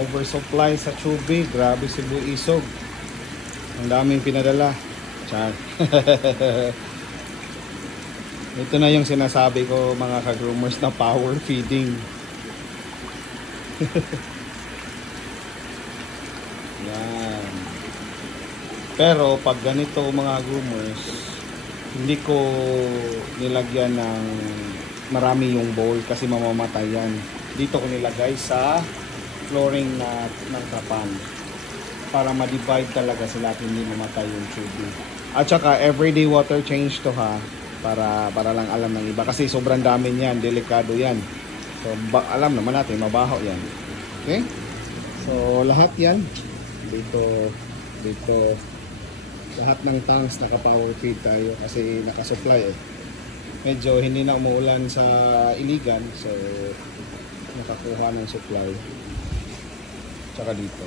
oversupply sa tubig. Grabe Cebu Isog. Ang daming pinadala. Char. Ito na yung sinasabi ko mga ka-groomers na power feeding. Yan. Pero pag ganito mga groomers, hindi ko nilagyan ng marami yung bowl kasi mamamatay yan. Dito ko nilagay sa flooring na ng tapan para ma-divide talaga sila at hindi mamatay yung tubig. At saka everyday water change to ha, para lang alam ng iba kasi sobrang dami niyan, delikado yan. So alam naman natin mabaho yan. Okay? So lahat yan dito lahat ng tanks naka-power feed tayo kasi naka-supply eh. Medyo hindi na umuulan sa Iligan so nakakuha ng supply. Tsaka dito.